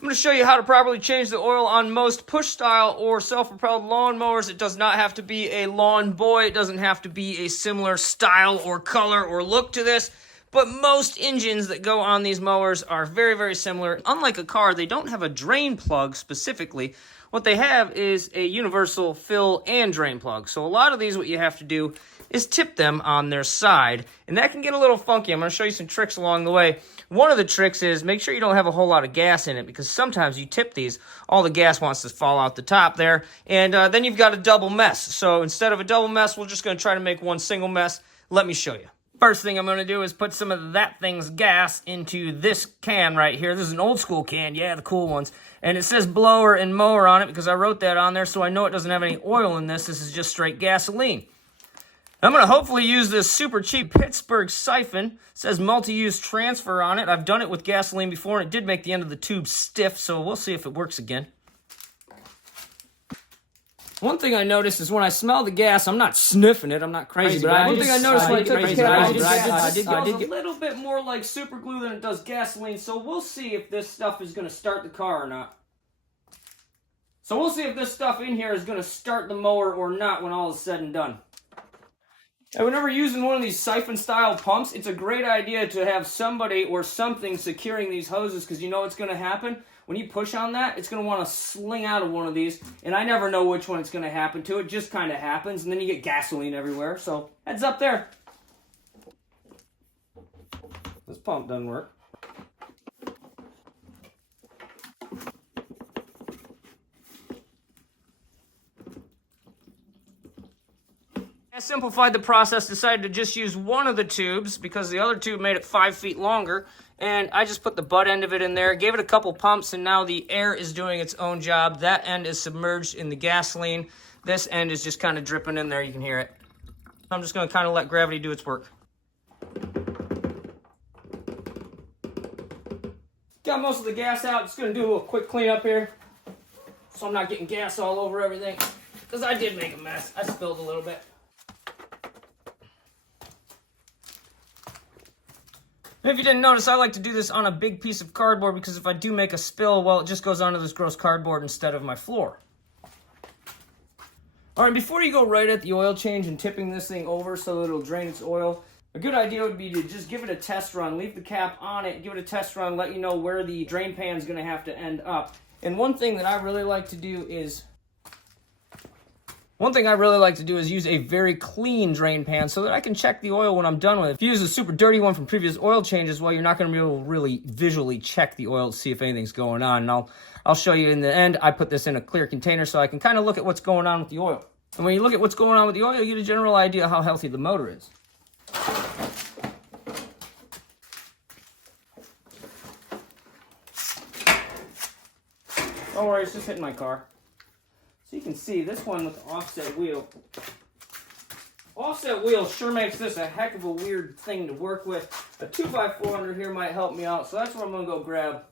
I'm going to show you how to properly change the oil on most push-style or self-propelled lawn mowers. It does not have to be a lawn boy. It doesn't have to be a similar style or color or look to this. But most engines that go on these mowers are very, very similar. Unlike a car, they don't have a drain plug specifically. What they have is a universal fill and drain plug. So a lot of these, what you have to do is tip them on their side. And that can get a little funky. I'm going to show you some tricks along the way. One of the tricks is make sure you don't have a whole lot of gas in it, because sometimes you tip these, all the gas wants to fall out the top there, and then you've got a double mess. So instead of a double mess, we're just going to try to make one single mess. Let me show you. First thing I'm going to do is put some of that thing's gas into this can right here. This is an old school can, yeah, the cool ones. And it says blower and mower on it because I wrote that on there, so I know it doesn't have any oil in this. This is just straight gasoline. I'm going to hopefully use this super cheap Pittsburgh siphon. It says multi-use transfer on it. I've done it with gasoline before, and it did make the end of the tube stiff, so we'll see if it works again. One thing I noticed is when I smell the gas, I'm not sniffing it, I'm not crazy, but one thing I noticed when I took the cap off, it smells a little bit more like super glue than it does gasoline, so we'll see if this stuff is going to start the car or not. So we'll see if this stuff in here is going to start the mower or not when all is said and done. And whenever using one of these siphon-style pumps, it's a great idea to have somebody or something securing these hoses, because you know what's going to happen? When you push on that, it's going to want to sling out of one of these, and I never know which one it's going to happen to. It just kind of happens, and then you get gasoline everywhere, so heads up there. This pump doesn't work. I simplified the process, decided to just use one of the tubes because the other tube made it 5 feet longer, and I just put the butt end of it in there, gave it a couple pumps, and now the air is doing its own job. That end is submerged in the gasoline. This end is just kind of dripping in there. You can hear it. I'm just going to kind of let gravity do its work. Got most of the gas out. Just going to do a little quick cleanup here so I'm not getting gas all over everything, because I did make a mess. I spilled a little bit. And if you didn't notice, I like to do this on a big piece of cardboard, because if I do make a spill, well, it just goes onto this gross cardboard instead of my floor. All right, before you go right at the oil change and tipping this thing over so that it'll drain its oil, a good idea would be to just give it a test run. Leave the cap on it, give it a test run, let you know where the drain pan is going to have to end up. And one thing that I really like to do is use a very clean drain pan so that I can check the oil when I'm done with it. If you use a super dirty one from previous oil changes, well, you're not going to be able to really visually check the oil to see if anything's going on. And I'll show you in the end. I put this in a clear container so I can kind of look at what's going on with the oil. And when you look at what's going on with the oil, you get a general idea how healthy the motor is. Don't worry, it's just hitting my car. So you can see this one with the offset wheel. Offset wheel sure makes this a heck of a weird thing to work with. A 2x4 under here might help me out, so that's what I'm going to go grab.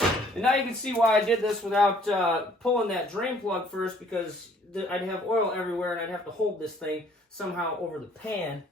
And now you can see why I did this without pulling that drain plug first, because I'd have oil everywhere and I'd have to hold this thing somehow over the pan.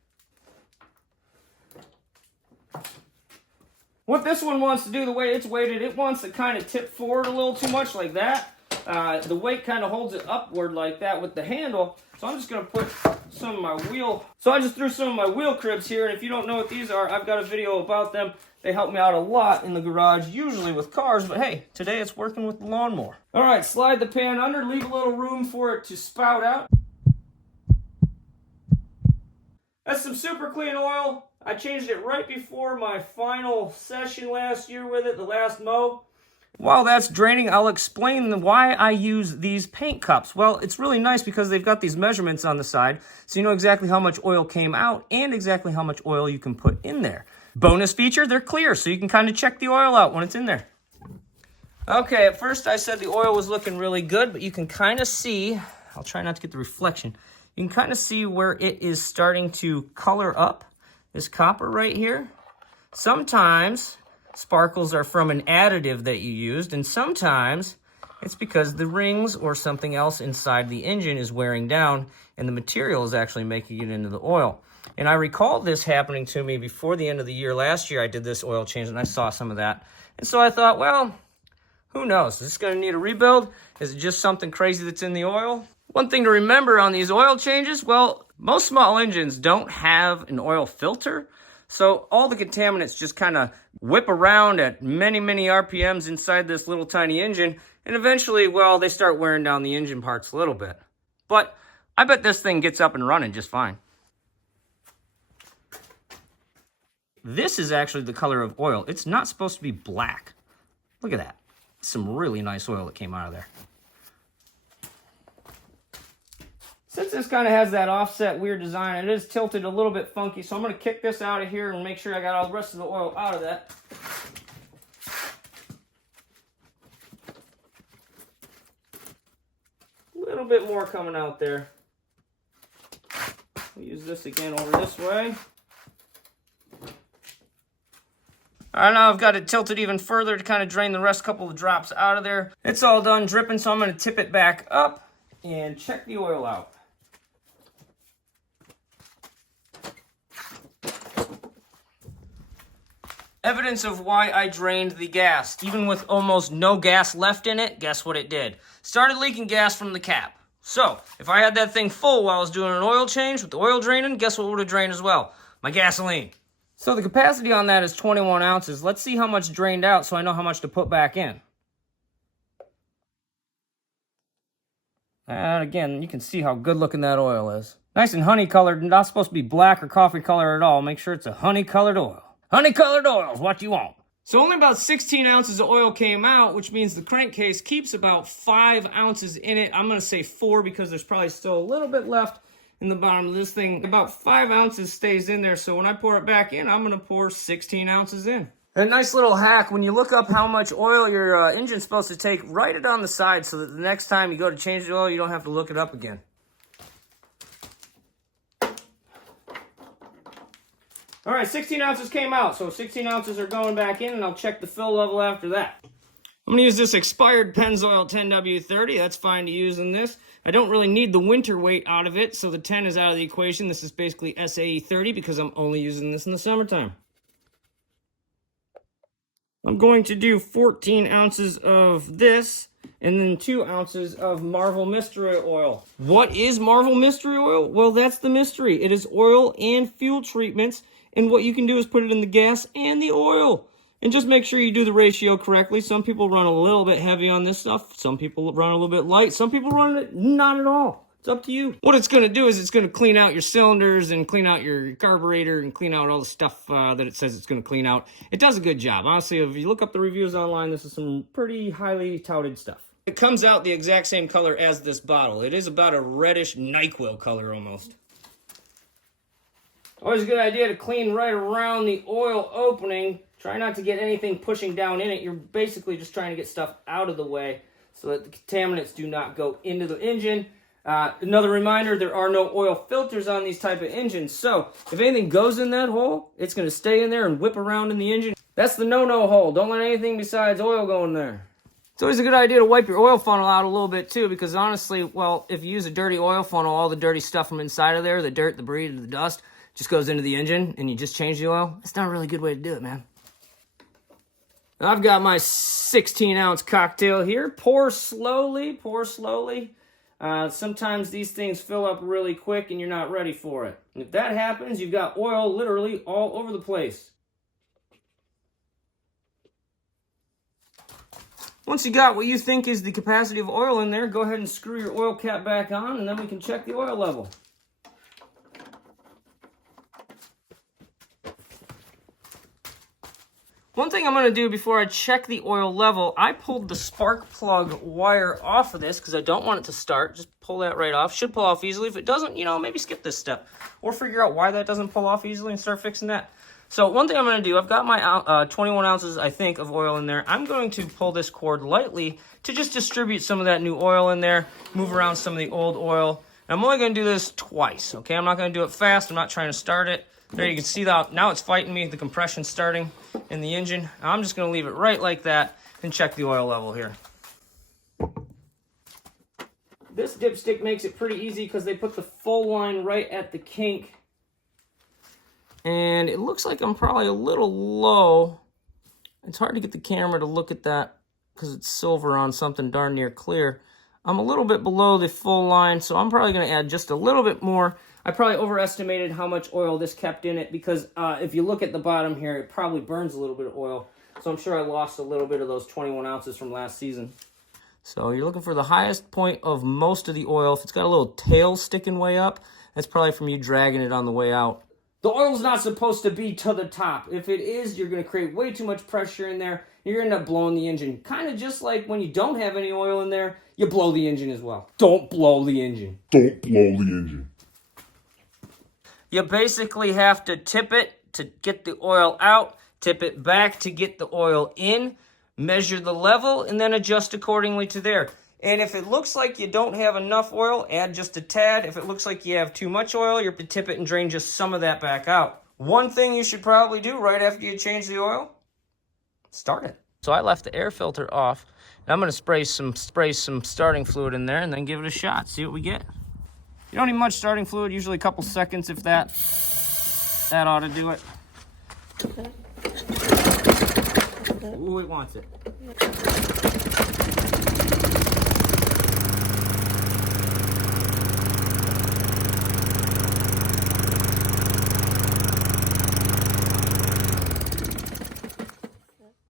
What this one wants to do, the way it's weighted, it wants to kind of tip forward a little too much like that. The weight kind of holds it upward like that with the handle. So I'm just going to put some of my wheel. So I just threw some of my wheel cribs here. And if you don't know what these are, I've got a video about them. They help me out a lot in the garage, usually with cars. But hey, today it's working with the lawnmower. All right, slide the pan under. Leave a little room for it to spout out. That's some super clean oil. I changed it right before my final session last year with it, the last mow. While that's draining, I'll explain why I use these paint cups. Well, it's really nice because they've got these measurements on the side, so you know exactly how much oil came out and exactly how much oil you can put in there. Bonus feature, they're clear, so you can kind of check the oil out when it's in there. Okay, at first I said the oil was looking really good, but you can kind of see, I'll try not to get the reflection, you can kind of see where it is starting to color up, this copper right here. Sometimes sparkles are from an additive that you used, and sometimes it's because the rings or something else inside the engine is wearing down and the material is actually making it into the oil. And I recall this happening to me before the end of the year. Last year I did this oil change and I saw some of that. And so I thought, well, Who knows? Is this going to need a rebuild? Is it just something crazy that's in the oil? One thing to remember on these oil changes, well, most small engines don't have an oil filter. So all the contaminants just kind of whip around at many, many RPMs inside this little tiny engine. And eventually, well, they start wearing down the engine parts a little bit. But I bet this thing gets up and running just fine. This is actually the color of oil. It's not supposed to be black. Look at that. Some really nice oil that came out of there. Since this kind of has that offset weird design, it is tilted a little bit funky, so I'm going to kick this out of here and make sure I got all the rest of the oil out of that. A little bit more coming out there. We'll use this again over this way. All right, now I've got it tilted even further to kind of drain the rest couple of drops out of there. It's all done dripping, so I'm going to tip it back up and check the oil out. Evidence of why I drained the gas. Even with almost no gas left in it, guess what it did? Started leaking gas from the cap. So, if I had that thing full while I was doing an oil change with the oil draining, guess what would have drained as well? My gasoline. So the capacity on that is 21 ounces. Let's see how much drained out so I know how much to put back in. And again, you can see how good looking that oil is. Nice and honey colored, not supposed to be black or coffee color at all. Make sure it's a honey colored oil. Honey colored oil is what you want. So only about 16 ounces of oil came out, which means the crankcase keeps about 5 ounces in it. I'm going to say 4 because there's probably still a little bit left in the bottom of this thing. About 5 ounces stays in there, so when I pour it back in, I'm going to pour 16 ounces in. A nice little hack, when you look up how much oil your engine's supposed to take, write it on the side so that the next time you go to change the oil, you don't have to look it up again. All right, 16 ounces came out, so 16 ounces are going back in, and I'll check the fill level after that. I'm going to use this expired Pennzoil 10W30. That's fine to use in this. I don't really need the winter weight out of it, so the 10 is out of the equation. This is basically SAE 30 because I'm only using this in the summertime. I'm going to do 14 ounces of this, and then 2 ounces of Marvel Mystery Oil. What is Marvel Mystery Oil? Well, that's the mystery. It is oil and fuel treatments, and what you can do is put it in the gas and the oil. And just make sure you do the ratio correctly. Some people run a little bit heavy on this stuff. Some people run a little bit light. Some people run it not at all. It's up to you. What it's going to do is it's going to clean out your cylinders and clean out your carburetor and clean out all the stuff that it says it's going to clean out. It does a good job. Honestly, if you look up the reviews online, this is some pretty highly touted stuff. It comes out the exact same color as this bottle. It is about a reddish NyQuil color almost. Always a good idea to clean right around the oil opening. Try not to get anything pushing down in it. You're basically just trying to get stuff out of the way so that the contaminants do not go into the engine. Another reminder, there are no oil filters on these type of engines. So if anything goes in that hole, it's going to stay in there and whip around in the engine. That's the no-no hole. Don't let anything besides oil go in there. It's always a good idea to wipe your oil funnel out a little bit too, because honestly, well, if you use a dirty oil funnel, all the dirty stuff from inside of there, the dirt, the breed, the dust, just goes into the engine and you just change the oil. It's not a really good way to do it, man. I've got my 16-ounce cocktail here. Pour slowly, pour slowly. Sometimes these things fill up really quick and you're not ready for it. And if that happens, you've got oil literally all over the place. Once you got what you think is the capacity of oil in there, go ahead and screw your oil cap back on and then we can check the oil level. One thing I'm going to do before I check the oil level, I pulled the spark plug wire off of this because I don't want it to start. Just pull that right off. Should pull off easily. If it doesn't, you know, maybe skip this step. Or figure out why that doesn't pull off easily and start fixing that. So one thing I'm going to do, I've got my 21 ounces, I think, of oil in there. I'm going to pull this cord lightly to just distribute some of that new oil in there, move around some of the old oil. And I'm only going to do this twice, okay? I'm not going to do it fast. I'm not trying to start it. There you can see that now it's fighting me, the compression's starting in the engine. I'm just going to leave it right like that and check the oil level here. This dipstick makes it pretty easy because they put the full line right at the kink. And it looks like I'm probably a little low. It's hard to get the camera to look at that because it's silver on something darn near clear. I'm a little bit below the full line, so I'm probably going to add just a little bit more. I probably overestimated how much oil this kept in it, because if you look at the bottom here, it probably burns a little bit of oil. So I'm sure I lost a little bit of those 21 ounces from last season. So you're looking for the highest point of most of the oil. If it's got a little tail sticking way up, that's probably from you dragging it on the way out. The oil's not supposed to be to the top. If it is, you're going to create way too much pressure in there. You're going to end up blowing the engine. Kind of just like when you don't have any oil in there, you blow the engine as well. Don't blow the engine. Don't blow the engine. You basically have to tip it to get the oil out, tip it back to get the oil in, measure the level, and then adjust accordingly to there. And if it looks like you don't have enough oil, add just a tad. If it looks like you have too much oil, you're going to tip it and drain just some of that back out. One thing you should probably do right after you change the oil, start it. So I left the air filter off, and I'm going to spray some starting fluid in there and then give it a shot, see what we get. You don't need much starting fluid, usually a couple seconds if that. That ought to do it. Ooh, it wants it.